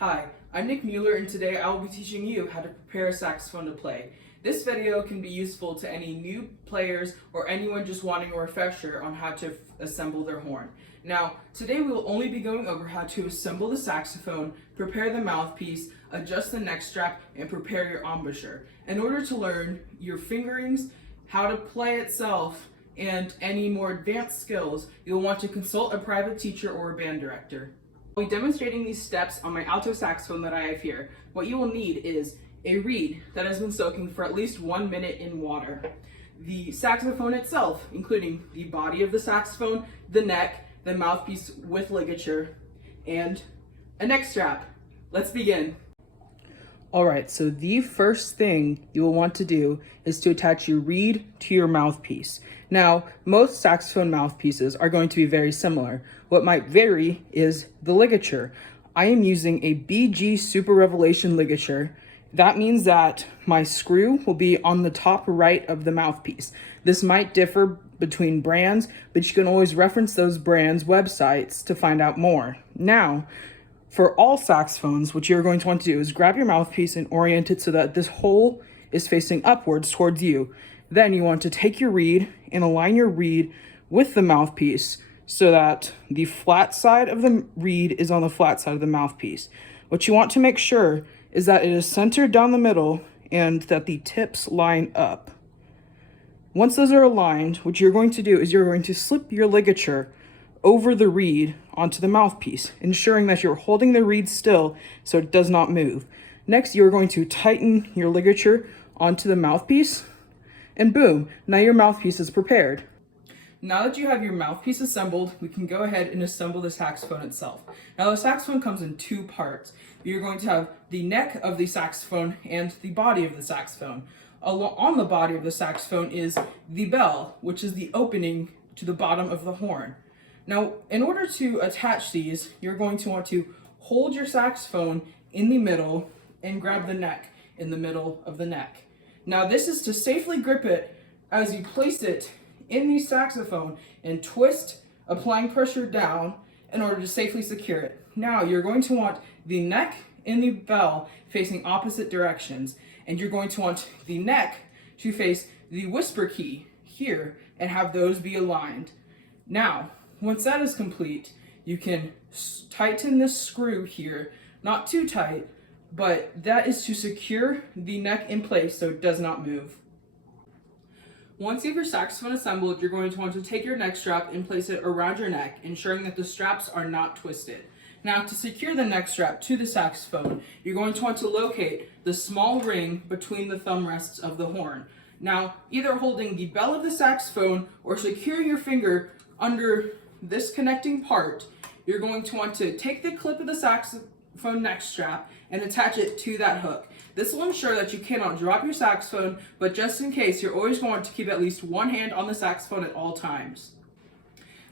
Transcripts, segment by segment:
Hi, I'm Nick Mueller, and today I will be teaching you how to prepare a saxophone to play. This video can be useful to any new players or anyone just wanting a refresher on how to assemble their horn. Now, today we will only be going over how to assemble the saxophone, prepare the mouthpiece, adjust the neck strap, and prepare your embouchure. In order to learn your fingerings, how to play itself, and any more advanced skills, you'll want to consult a private teacher or a band director. I'll be demonstrating these steps on my alto saxophone that I have here. What you will need is a reed that has been soaking for at least 1 minute in water, the saxophone itself, including the body of the saxophone, the neck, the mouthpiece with ligature, and a neck strap. Let's begin. Alright, so the first thing you will want to do is to attach your reed to your mouthpiece. Now, most saxophone mouthpieces are going to be very similar. What might vary is the ligature. I am using a BG Super Revelation ligature. That means that my screw will be on the top right of the mouthpiece. This might differ between brands, but you can always reference those brands' websites to find out more. Now, for all saxophones, what you're going to want to do is grab your mouthpiece and orient it so that this hole is facing upwards towards you. Then you want to take your reed and align your reed with the mouthpiece so that the flat side of the reed is on the flat side of the mouthpiece. What you want to make sure is that it is centered down the middle and that the tips line up. Once those are aligned, what you're going to do is you're going to slip your ligature over the reed onto the mouthpiece, ensuring that you're holding the reed still so it does not move. Next, you're going to tighten your ligature onto the mouthpiece, and boom, now your mouthpiece is prepared. Now that you have your mouthpiece assembled, we can go ahead and assemble the saxophone itself. Now the saxophone comes in two parts. You're going to have the neck of the saxophone and the body of the saxophone. On the body of the saxophone is the bell, which is the opening to the bottom of the horn. Now, in order to attach these, you're going to want to hold your saxophone in the middle and grab the neck in the middle of the neck. Now, this is to safely grip it as you place it in the saxophone and twist, applying pressure down in order to safely secure it. Now, you're going to want the neck and the bell facing opposite directions, and you're going to want the neck to face the whisper key here and have those be aligned. Now, once that is complete, you can tighten this screw here, not too tight, but that is to secure the neck in place so it does not move. Once you have your saxophone assembled, you're going to want to take your neck strap and place it around your neck, ensuring that the straps are not twisted. Now, to secure the neck strap to the saxophone, you're going to want to locate the small ring between the thumb rests of the horn. Now, either holding the bell of the saxophone or securing your finger under this connecting part, you're going to want to take the clip of the saxophone neck strap and attach it to that hook. This will ensure that you cannot drop your saxophone, but just in case, you're always going to keep at least one hand on the saxophone at all times.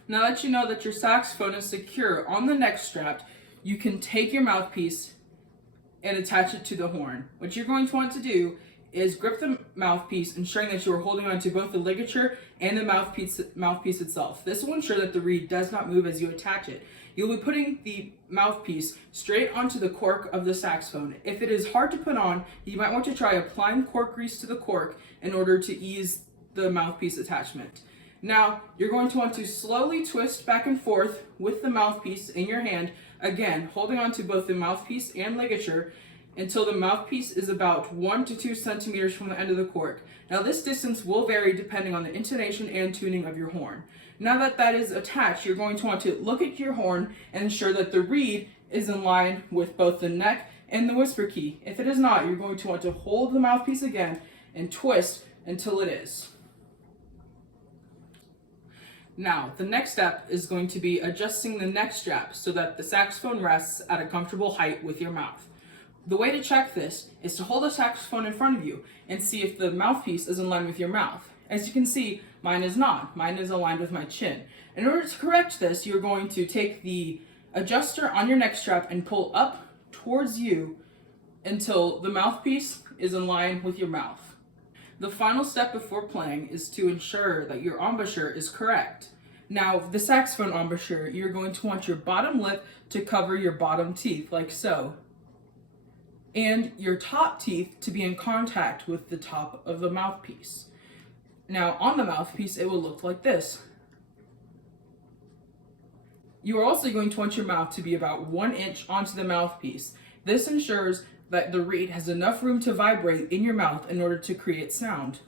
Now that you know that your saxophone is secure on the neck strap, you can take your mouthpiece and attach it to the horn. What you're going to want to do is grip the mouthpiece, ensuring that you are holding onto both the ligature and the mouthpiece itself. This will ensure that the reed does not move as you attach it. You'll be putting the mouthpiece straight onto the cork of the saxophone. If it is hard to put on, you might want to try applying cork grease to the cork in order to ease the mouthpiece attachment. Now, you're going to want to slowly twist back and forth with the mouthpiece in your hand, again, holding onto both the mouthpiece and ligature, until the mouthpiece is about 1 to 2 centimeters from the end of the cork. Now this distance will vary depending on the intonation and tuning of your horn. Now that that is attached, you're going to want to look at your horn and ensure that the reed is in line with both the neck and the whisper key. If it is not, you're going to want to hold the mouthpiece again and twist until it is. Now, the next step is going to be adjusting the neck strap so that the saxophone rests at a comfortable height with your mouth. The way to check this is to hold the saxophone in front of you and see if the mouthpiece is in line with your mouth. As you can see, mine is not. Mine is aligned with my chin. In order to correct this, you're going to take the adjuster on your neck strap and pull up towards you until the mouthpiece is in line with your mouth. The final step before playing is to ensure that your embouchure is correct. Now, the saxophone embouchure, you're going to want your bottom lip to cover your bottom teeth, like so. and your top teeth to be in contact with the top of the mouthpiece. Now, on the mouthpiece, it will look like this. You are also going to want your mouth to be about 1 inch onto the mouthpiece. This ensures that the reed has enough room to vibrate in your mouth in order to create sound.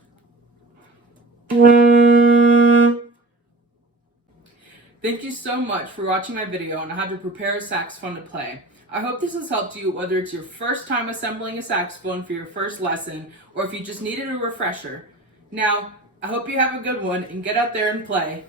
Thank you so much for watching my video on how to prepare a saxophone to play. I hope this has helped you, whether it's your first time assembling a saxophone for your first lesson or if you just needed a refresher. Now, I hope you have a good one and get out there and play.